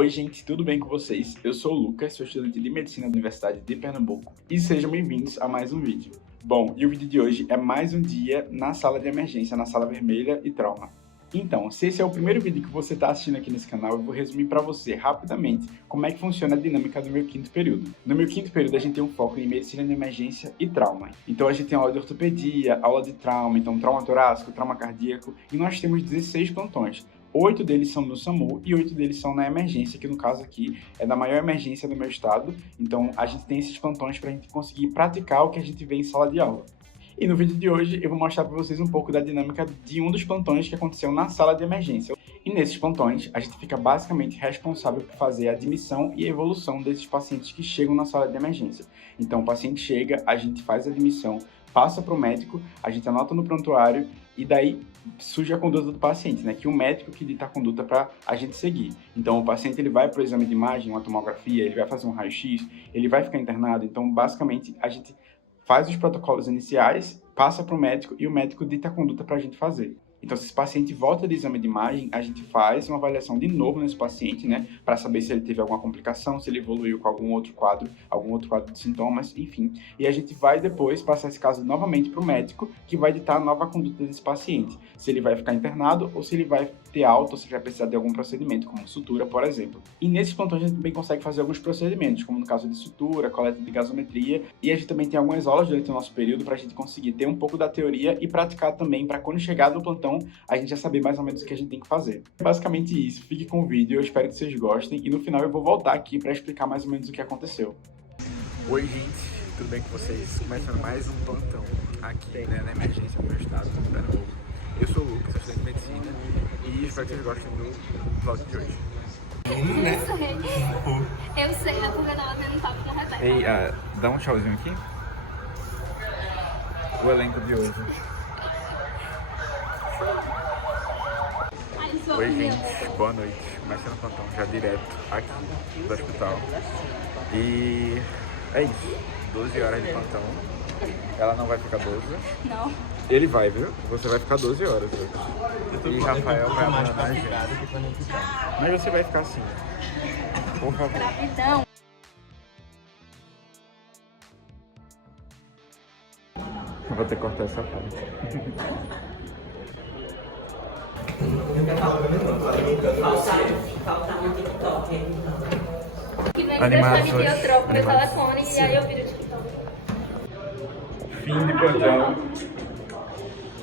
Oi gente, tudo bem com vocês? Eu sou o Lucas, sou estudante de Medicina da Universidade de Pernambuco e sejam bem-vindos a mais um vídeo. Bom, e o vídeo de hoje é mais um dia na sala de emergência, na sala vermelha e trauma. Então, se esse é o primeiro vídeo que você está assistindo aqui nesse canal, eu vou resumir para você rapidamente como é que funciona a dinâmica do meu quinto período. No meu quinto período, a gente tem um foco em medicina de emergência e trauma. Então, a gente tem aula de ortopedia, aula de trauma, então trauma torácico, trauma cardíaco, e nós temos 16 plantões. 8 deles são no SAMU e 8 deles são na emergência, que no caso aqui é da maior emergência do meu estado. Então, a gente tem esses plantões para a gente conseguir praticar o que a gente vê em sala de aula. E no vídeo de hoje eu vou mostrar para vocês um pouco da dinâmica de um dos plantões que aconteceu na sala de emergência. E nesses plantões, a gente fica basicamente responsável por fazer a admissão e a evolução desses pacientes que chegam na sala de emergência. Então o paciente chega, a gente faz a admissão, passa para o médico, a gente anota no prontuário e daí surge a conduta do paciente, né? Que o médico que dita a conduta para a gente seguir. Então o paciente ele vai para o exame de imagem, uma tomografia, ele vai fazer um raio-x, ele vai ficar internado. Então basicamente a gente faz os protocolos iniciais, passa para o médico e o médico dita a conduta para a gente fazer. Então, se esse paciente volta de exame de imagem, a gente faz uma avaliação de novo nesse paciente, né, para saber se ele teve alguma complicação, se ele evoluiu com algum outro quadro de sintomas, enfim. E a gente vai depois passar esse caso novamente para o médico, que vai ditar a nova conduta desse paciente. Se ele vai ficar internado ou se ele vai ter alta ou se ele vai precisar de algum procedimento, como sutura, por exemplo. E nesses plantões a gente também consegue fazer alguns procedimentos, como no caso de sutura, coleta de gasometria, e a gente também tem algumas aulas durante o nosso período para a gente conseguir ter um pouco da teoria e praticar também, para quando chegar no plantão, a gente já saber mais ou menos o que a gente tem que fazer. Basicamente isso, fique com o vídeo, eu espero que vocês gostem, e no final eu vou voltar aqui para explicar mais ou menos o que aconteceu. Oi gente, tudo bem com vocês? Começando mais um plantão aqui, né, na emergência do meu estado, do Pernambuco. Eu sou o Lucas, sou estudante de medicina e espero que vocês gostem do vlog de hoje. Eu sei, né? Porque eu tava vendo top no repete. Ei, dá um tchauzinho aqui. O elenco de hoje. Oi gente, boa noite. Começando o plantão já direto aqui do hospital. E é isso, 12 horas de plantão. Ela não vai ficar 12. Não. Ele vai, viu? Você vai ficar 12 horas hoje. E Rafael vai abandonar a gente. Mas você vai ficar assim. Por favor. Gravidão. Eu vou ter que cortar essa parte. Falta no TikTok. Que vem Animações. transmitir, eu troco meu Animações. telefone e aí eu viro o TikTok. Fim de plantão.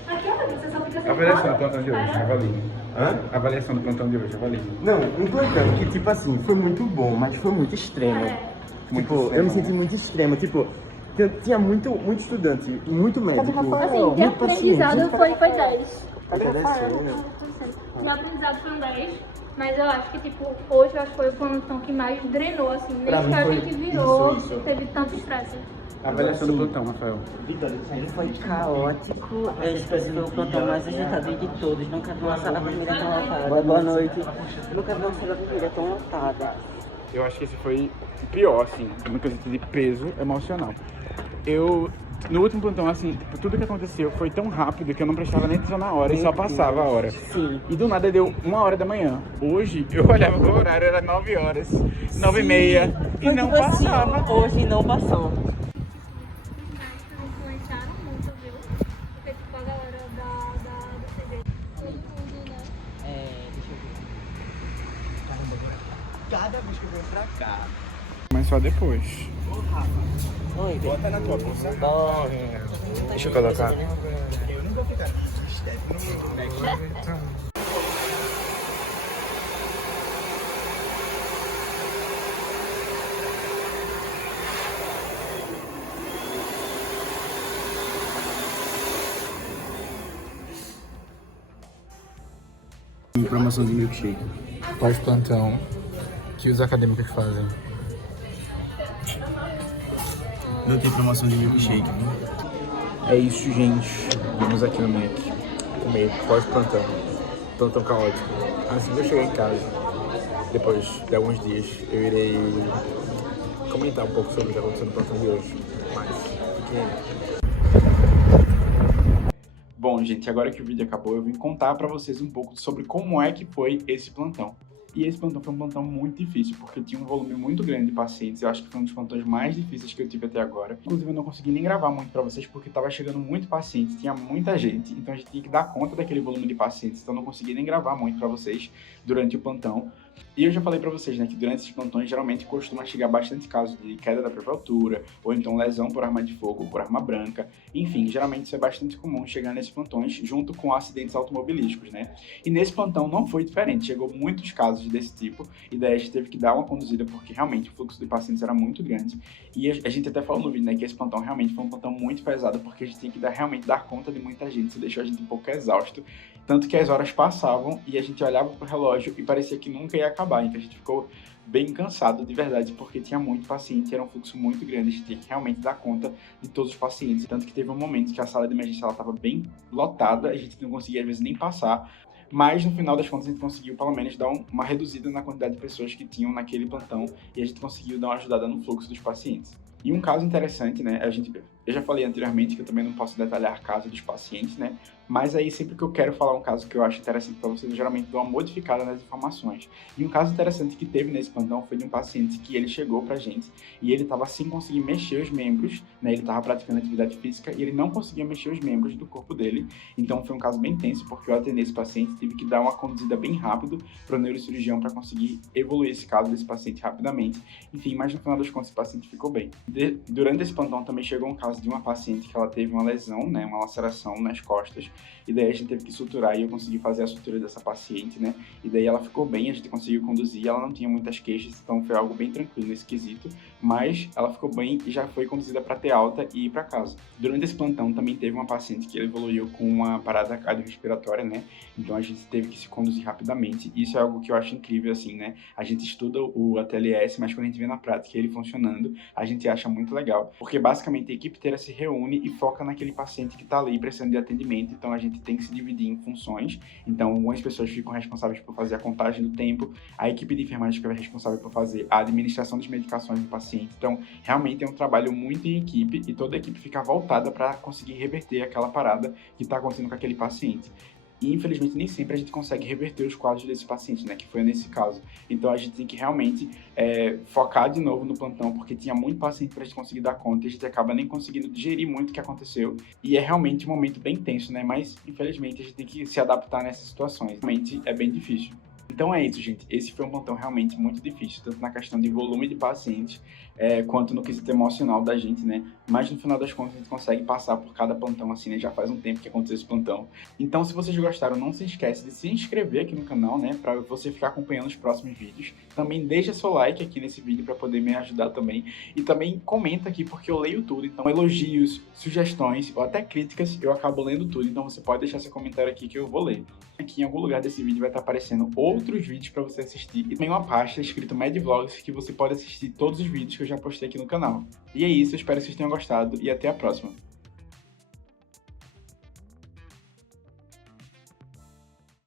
Aqui, olha, você só fica Avaliação do plantão de hoje, avalie. Hã? Avaliação do plantão de hoje, avalie. Não, um plantão que, tipo assim, foi muito bom, mas foi muito extremo. Tipo, eu me senti muito extremo, tipo, tinha muito estudante e muito médico. assim, de muito aprendizado paciente. foi 10. Agradecendo, né? No aprendizado foram 10, mas eu acho que, tipo, hoje eu acho que foi o plantão que mais drenou, assim, Pra nem mim que a foi gente virou, isso. teve tanto estresse. Avaliação do plantão, Rafael. Ele foi caótico. Esse foi o plantão mais agitado de todos. Nunca vi uma sala vermelha tão lotada. Boa noite. Nunca vi uma sala vermelha tão lotada. Eu acho que esse foi o pior, assim, no quesito de peso emocional. No último plantão, assim, tipo, tudo que aconteceu foi tão rápido que eu não prestava nem atenção na hora e só passava a hora. Sim. E do nada deu 1h da manhã. Hoje, eu olhava pro horário, era 9 horas, 9h30, e Foi não tipo assim, passava. hoje não passou. Influenciaram muito, viu? Porque, tipo, a galera do CD. Foi tudo, né? Deixa eu ver. Cada vez que eu venho pra cá. Mas só depois. Oi, Bota na tua bolsa. Deixa eu colocar. Eu não vou ficar. Promoção de milkshake. Pós-plantão que os acadêmicos fazem. Não tem promoção de milkshake, né? É isso, gente. Vamos aqui no Mac comer pós-plantão. Plantão caótico. Assim que eu chegar em casa, depois de alguns dias, eu irei comentar um pouco sobre o que aconteceu no plantão de hoje. Mas fiquem aí. Bom, gente, agora que o vídeo acabou, eu vim contar para vocês um pouco sobre como é que foi esse plantão. E esse plantão foi um plantão muito difícil, porque tinha um volume muito grande de pacientes. Eu acho que foi um dos plantões mais difíceis que eu tive até agora. Inclusive, eu não consegui nem gravar muito pra vocês, porque tava chegando muito paciente, tinha muita gente, então a gente tinha que dar conta daquele volume de pacientes, então eu não consegui nem gravar muito pra vocês durante o plantão. E eu já falei pra vocês, né, que durante esses plantões, geralmente costuma chegar bastante casos de queda da própria altura, ou então lesão por arma de fogo ou por arma branca. Enfim, geralmente isso é bastante comum chegar nesses plantões, junto com acidentes automobilísticos, né? E nesse plantão não foi diferente, chegou muitos casos desse tipo, e daí a gente teve que dar uma conduzida, porque realmente o fluxo de pacientes era muito grande. E a gente até falou no vídeo, né, que esse plantão realmente foi um plantão muito pesado, porque a gente tinha que realmente dar conta de muita gente, isso deixou a gente um pouco exausto. Tanto que as horas passavam e a gente olhava pro relógio e parecia que nunca ia acabar, então a gente ficou bem cansado de verdade, porque tinha muito paciente, era um fluxo muito grande, a gente tinha que realmente dar conta de todos os pacientes, tanto que teve um momento que a sala de emergência estava bem lotada, a gente não conseguia às vezes nem passar, mas no final das contas a gente conseguiu pelo menos dar uma reduzida na quantidade de pessoas que tinham naquele plantão e a gente conseguiu dar uma ajudada no fluxo dos pacientes. E um caso interessante, né, eu já falei anteriormente que eu também não posso detalhar caso dos pacientes, né, mas aí sempre que eu quero falar um caso que eu acho interessante para vocês, eu geralmente dou uma modificada nas informações. E um caso interessante que teve nesse plantão foi de um paciente que ele chegou pra gente e ele estava sem conseguir mexer os membros, né, ele estava praticando atividade física e ele não conseguia mexer os membros do corpo dele, então foi um caso bem tenso, porque eu atendi esse paciente, tive que dar uma conduzida bem rápido para o neurocirurgião para conseguir evoluir esse caso desse paciente rapidamente. Enfim, mas no final das contas esse paciente ficou bem. Durante esse plantão também chegou um caso de uma paciente que ela teve uma lesão, né, uma laceração nas costas, e daí a gente teve que suturar e eu consegui fazer a sutura dessa paciente, né, e daí ela ficou bem, a gente conseguiu conduzir, ela não tinha muitas queixas, então foi algo bem tranquilo nesse quesito, mas ela ficou bem e já foi conduzida para ter alta e ir para casa. Durante esse plantão também teve uma paciente que evoluiu com uma parada cardiorrespiratória, né, então a gente teve que se conduzir rapidamente, e isso é algo que eu acho incrível, assim, né, a gente estuda o ATLS, mas quando a gente vê na prática ele funcionando, a gente acha muito legal, porque basicamente a equipe inteira se reúne e foca naquele paciente que está ali precisando de atendimento, então a gente tem que se dividir em funções, então algumas pessoas ficam responsáveis por fazer a contagem do tempo, a equipe de enfermagem fica responsável por fazer a administração das medicações do paciente, então realmente é um trabalho muito em equipe e toda a equipe fica voltada para conseguir reverter aquela parada que está acontecendo com aquele paciente. E infelizmente nem sempre a gente consegue reverter os quadros desse paciente, né, que foi nesse caso. Então a gente tem que realmente focar de novo no plantão, porque tinha muito paciente para a gente conseguir dar conta e a gente acaba nem conseguindo digerir muito o que aconteceu. E é realmente um momento bem tenso, né, mas infelizmente a gente tem que se adaptar nessas situações. Realmente é bem difícil. Então é isso, gente. Esse foi um plantão realmente muito difícil, tanto na questão de volume de pacientes, quanto no quesito emocional da gente, né? Mas no final das contas a gente consegue passar por cada plantão assim, né? Já faz um tempo que aconteceu esse plantão. Então se vocês gostaram, não se esquece de se inscrever aqui no canal, né? Pra você ficar acompanhando os próximos vídeos. Também deixa seu like aqui nesse vídeo pra poder me ajudar também. E também comenta aqui, porque eu leio tudo. Então elogios, sugestões ou até críticas, eu acabo lendo tudo. Então você pode deixar seu comentário aqui que eu vou ler. Aqui em algum lugar desse vídeo vai estar aparecendo outros vídeos para você assistir e também uma pasta escrito Med Vlogs que você pode assistir todos os vídeos que eu já postei aqui no canal. E é isso, eu espero que vocês tenham gostado e até a próxima.